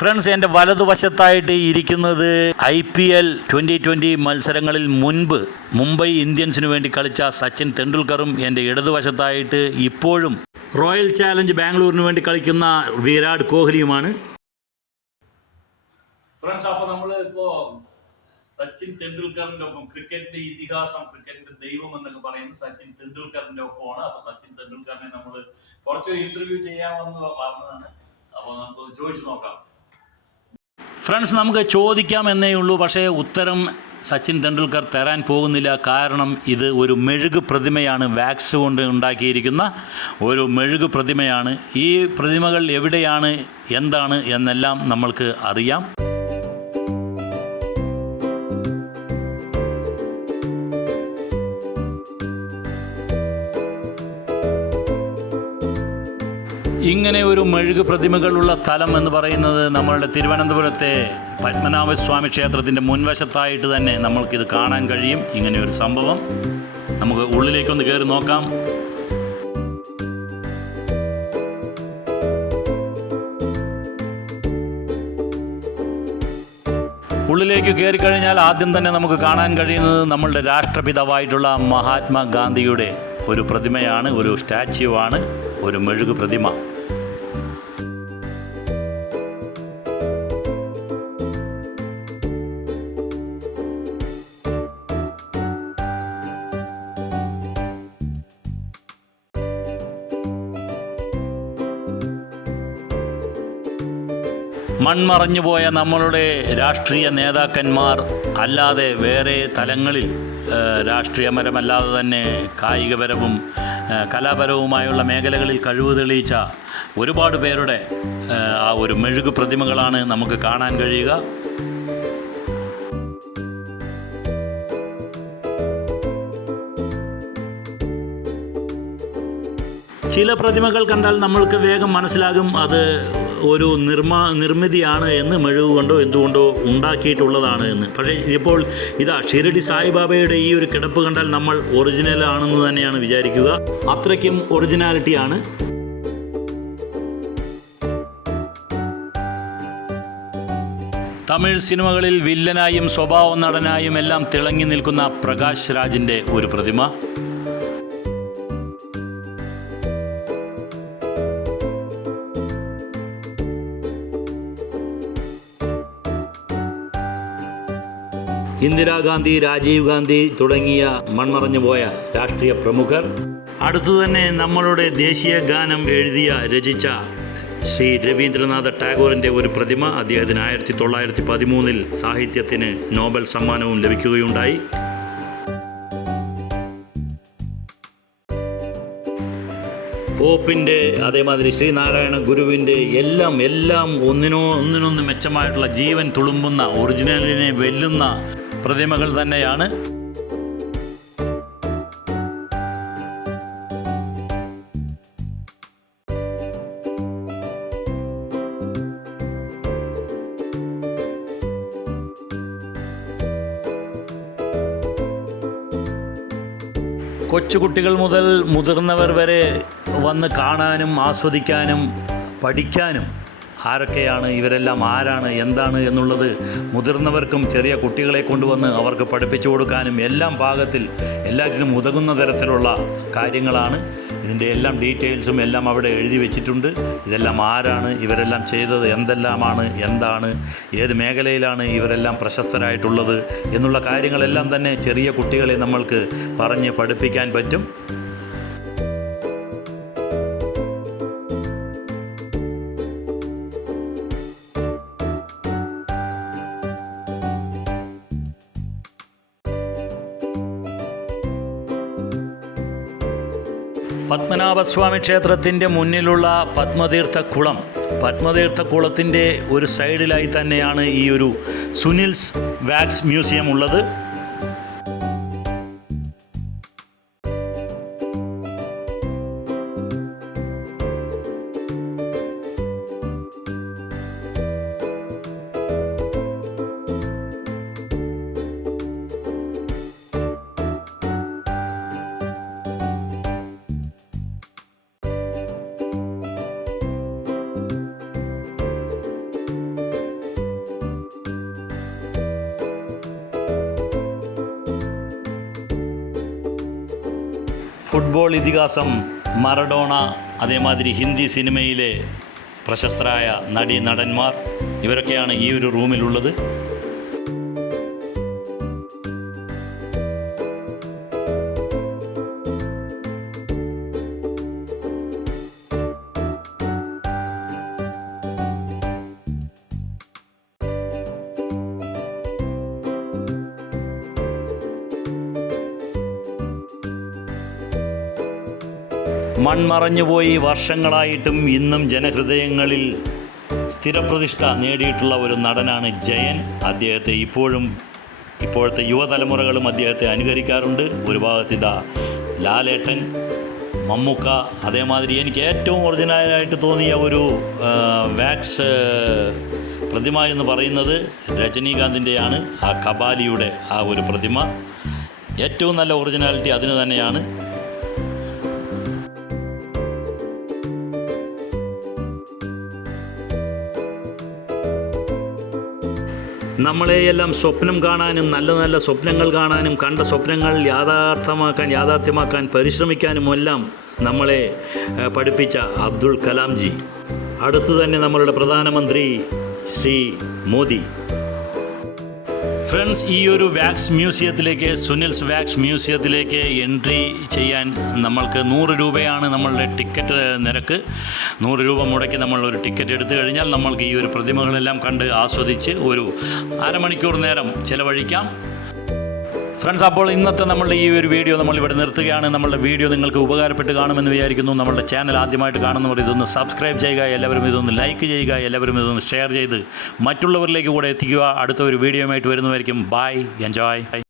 Friends, എൻ്റെ വലതുവശത്തായിട്ട് ഇരിക്കുന്നത് IPL 2020 മത്സരങ്ങളിൽ മുൻപ് മുംബൈ ഇന്ത്യൻസിന് വേണ്ടി കളിച്ച സച്ചിൻ തെണ്ടുൽക്കറും എൻ്റെ ഇടതുവശത്തായിട്ട് ഇപ്പോഴും റോയൽ ചാലഞ്ച് ബാംഗ്ലൂരിന് വേണ്ടി കളിക്കുന്ന വിരാട് കോഹ്ലിയുമാണ്. ഫ്രണ്ട്സ്, അപ്പോൾ നമ്മൾ ഇപ്പോൾ സച്ചിൻ തെണ്ടുൽക്കറിൻ്റെ ഒപ്പം ക്രിക്കറ്റിൻ്റെ ഇതിഹാസം, ക്രിക്കറ്റിൻ്റെ ദൈവം എന്നൊക്കെ പറയുന്നത് സച്ചിൻ തെണ്ടുൽക്കറിൻ്റെ ഒപ്പമാണ്. അപ്പോൾ സച്ചിൻ തെണ്ടുൽക്കറിനെ നമ്മൾ കുറച്ച് ഇൻ്റർവ്യൂ ചെയ്യാമെന്ന് പറഞ്ഞതാണ്. അപ്പോൾ നമുക്കത് ചോദിച്ചു നോക്കാം. ഫ്രണ്ട്സ്, നമുക്ക് ചോദിക്കാമെന്നേ ഉള്ളൂ, പക്ഷേ ഉത്തരം സച്ചിൻ തെണ്ടുൽക്കർ തരാൻ പോകുന്നില്ല. കാരണം ഇത് ഒരു മെഴുക് പ്രതിമയാണ്, വാക്സ് കൊണ്ട് ഉണ്ടാക്കിയിരിക്കുന്ന ഒരു മെഴുക് പ്രതിമയാണ്. ഈ പ്രതിമകൾ എവിടെയാണ്, എന്താണ് എന്നെല്ലാം നമ്മൾക്ക് അറിയാം. ഇങ്ങനെ ഒരു മെഴുക് പ്രതിമകളുള്ള സ്ഥലം എന്ന് പറയുന്നത് നമ്മളുടെ തിരുവനന്തപുരത്തെ പത്മനാഭസ്വാമി ക്ഷേത്രത്തിൻ്റെ മുൻവശത്തായിട്ട് തന്നെ നമ്മൾക്കിത് കാണാൻ കഴിയും. ഇങ്ങനെ ഒരു സംഭവം നമുക്ക് ഉള്ളിലേക്കൊന്ന് കയറി നോക്കാം. ഉള്ളിലേക്ക് കയറിക്കഴിഞ്ഞാൽ ആദ്യം തന്നെ നമുക്ക് കാണാൻ കഴിയുന്നത് നമ്മളുടെ രാഷ്ട്രപിതാവായിട്ടുള്ള മഹാത്മാഗാന്ധിയുടെ ഒരു പ്രതിമയാണ്, ഒരു സ്റ്റാച്യു ആണ്, ഒരു മെഴുക് പ്രതിമ. മൺമറഞ്ഞുപോയ നമ്മളുടെ രാഷ്ട്രീയ നേതാക്കന്മാർ അല്ലാതെ വേറെ തലങ്ങളിൽ രാഷ്ട്രീയപരമല്ലാതെ തന്നെ കായികപരവും കലാപരവുമായുള്ള മേഖലകളിൽ കഴിവ് തെളിയിച്ച ഒരുപാട് പേരുടെ ആ ഒരു മെഴുക് പ്രതിമകളാണ് നമുക്ക് കാണാൻ കഴിയുക. ചില പ്രതിമകൾ കണ്ടാൽ നമ്മൾക്ക് വേഗം മനസ്സിലാകും അത് ഒരു നിർമ്മിതിയാണ് എന്ന്, മെഴുക് കൊണ്ടോ എന്തുകൊണ്ടോ ഉണ്ടാക്കിയിട്ടുള്ളതാണ് എന്ന്. പക്ഷേ ഇപ്പോൾ ഇതാ ഷിരടി സായിബാബയുടെ ഈ ഒരു കിടപ്പ് കണ്ടാൽ നമ്മൾ ഒറിജിനൽ ആണെന്ന് തന്നെയാണ് വിചാരിക്കുക. അത്രയ്ക്കും ഒറിജിനാലിറ്റിയാണ്. തമിഴ് സിനിമകളിൽ വില്ലനായും സ്വഭാവ നടനായും എല്ലാം തിളങ്ങി നിൽക്കുന്ന പ്രകാശ് രാജിൻ്റെ ഒരു പ്രതിമ. ഇന്ദിരാഗാന്ധി, രാജീവ് ഗാന്ധി തുടങ്ങിയ മൺമറഞ്ഞുപോയ രാഷ്ട്രീയ പ്രമുഖർ. അടുത്തുതന്നെ നമ്മളുടെ ദേശീയ ഗാനം രചിച്ച ശ്രീ രവീന്ദ്രനാഥ ടാഗോറിൻ്റെ ഒരു പ്രതിമ. അദ്ദേഹത്തിന് 1913 സാഹിത്യത്തിന് നോബൽ സമ്മാനവും ലഭിക്കുകയുണ്ടായി. പോപ്പിൻ്റെ, അതേമാതിരി ശ്രീനാരായണ ഗുരുവിൻ്റെ എല്ലാം ഒന്നിനൊന്ന് മെച്ചമായിട്ടുള്ള ജീവൻ തുളുമ്പുന്ന ഒറിജിനലിനെ വെല്ലുന്ന പ്രതിമകൾ തന്നെയാണ്. കൊച്ചുകുട്ടികൾ മുതൽ മുതിർന്നവർ വരെ വന്ന് കാണാനും ആസ്വദിക്കാനും പഠിക്കാനും. ആരൊക്കെയാണ് ഇവരെല്ലാം, ആരാണ്, എന്താണ് എന്നുള്ളത് മുതിർന്നവർക്കും ചെറിയ കുട്ടികളെ കൊണ്ടുവന്ന് അവർക്ക് പഠിപ്പിച്ചു കൊടുക്കാനും എല്ലാം പാകത്തിൽ എല്ലാറ്റിനും ഉതകുന്ന തരത്തിലുള്ള കാര്യങ്ങളാണ്. ഇതിൻ്റെ എല്ലാം ഡീറ്റെയിൽസും എല്ലാം അവിടെ എഴുതി വെച്ചിട്ടുണ്ട്. ഇതെല്ലാം ആരാണ്, ഇവരെല്ലാം ചെയ്തത് എന്തെല്ലാമാണ്, എന്താണ്, ഏത് മേഖലയിലാണ് ഇവരെല്ലാം പ്രശസ്തരായിട്ടുള്ളത് എന്നുള്ള കാര്യങ്ങളെല്ലാം തന്നെ ചെറിയ കുട്ടികളെ നമ്മൾക്ക് പറഞ്ഞ് പഠിപ്പിക്കാൻ പറ്റും. പത്മനാഭസ്വാമി ക്ഷേത്രത്തിൻ്റെ മുന്നിലുള്ള പത്മതീർത്ഥ കുളത്തിൻ്റെ ഒരു സൈഡിലായി തന്നെയാണ് ഈ ഒരു സുനിൽസ് വാക്സ് മ്യൂസിയം ഉള്ളത്. ഫുട്ബോൾ ഇതിഹാസം മറഡോണ, അതേമാതിരി ഹിന്ദി സിനിമയിലെ പ്രശസ്തരായ നടന്മാർ ഇവരൊക്കെയാണ് ഈ ഒരു റൂമിലുള്ളത്. മൺമറഞ്ഞുപോയി വർഷങ്ങളായിട്ടും ഇന്നും ജനഹൃദയങ്ങളിൽ സ്ഥിരപ്രതിഷ്ഠ നേടിയിട്ടുള്ള ഒരു നടനാണ് ജയൻ. അദ്ദേഹത്തെ ഇപ്പോഴത്തെ യുവതലമുറകളും അദ്ദേഹത്തെ അനുകരിക്കാറുണ്ട്. ഒരു ഭാഗത്ത് ഇതാ ലാലേട്ടൻ, മമ്മൂക്ക, അതേമാതിരി എനിക്ക് ഏറ്റവും ഒറിജിനലായിട്ട് തോന്നിയ ഒരു വാക്സ് പ്രതിമ എന്ന് പറയുന്നത് രജനീകാന്തിൻ്റെയാണ്. ആ കബാലിയുടെ ആ ഒരു പ്രതിമ ഏറ്റവും നല്ല ഒറിജിനാലിറ്റി അതിന് തന്നെയാണ്. നമ്മളെയെല്ലാം സ്വപ്നം കാണാനും നല്ല നല്ല സ്വപ്നങ്ങൾ കാണാനും കണ്ട സ്വപ്നങ്ങൾ യാഥാർത്ഥ്യമാക്കാൻ പരിശ്രമിക്കാനുമെല്ലാം നമ്മളെ പഠിപ്പിച്ച അബ്ദുൽ കലാംജി. അടുത്തു തന്നെ നമ്മളുടെ പ്രധാനമന്ത്രി ശ്രീ മോദി. ഫ്രണ്ട്സ്, ഈ ഒരു വാക്സ് മ്യൂസിയത്തിലേക്ക്, സുനിൽസ് വാക്സ് മ്യൂസിയത്തിലേക്ക് എൻട്രി ചെയ്യാൻ നമ്മൾക്ക് 100 രൂപയാണ് നമ്മളുടെ ടിക്കറ്റ് നിരക്ക്. 100 രൂപ മുടക്കി നമ്മൾ ഒരു ടിക്കറ്റ് എടുത്തു കഴിഞ്ഞാൽ നമ്മൾക്ക് ഈ ഒരു പ്രതിമകളെല്ലാം കണ്ട് ആസ്വദിച്ച് ഒരു അരമണിക്കൂർ നേരം ചിലവഴിക്കാം. ഫ്രണ്ട്സ്, അപ്പോൾ ഇന്നത്തെ നമ്മളുടെ ഈ ഒരു വീഡിയോ നമ്മളിവിടെ നിർത്തുകയാണ്. നമ്മളുടെ വീഡിയോ നിങ്ങൾക്ക് ഉപകാരപ്പെട്ട് കാണുമെന്ന് വിചാരിക്കുന്നു. നമ്മളുടെ ചാനൽ ആദ്യമായിട്ട് കാണുന്നവർ ഇതൊന്ന് സബ്സ്ക്രൈബ് ചെയ്യുക, എല്ലാവരും ഇതൊന്ന് ലൈക്ക് ചെയ്യുക, എല്ലാവരും ഇതൊന്ന് ഷെയർ ചെയ്ത് മറ്റുള്ളവരിലേക്ക് കൂടെ എത്തിക്കുക. അടുത്ത ഒരു വീഡിയോയുമായിട്ട് വരുന്നതായിരിക്കും. Bye, enjoy.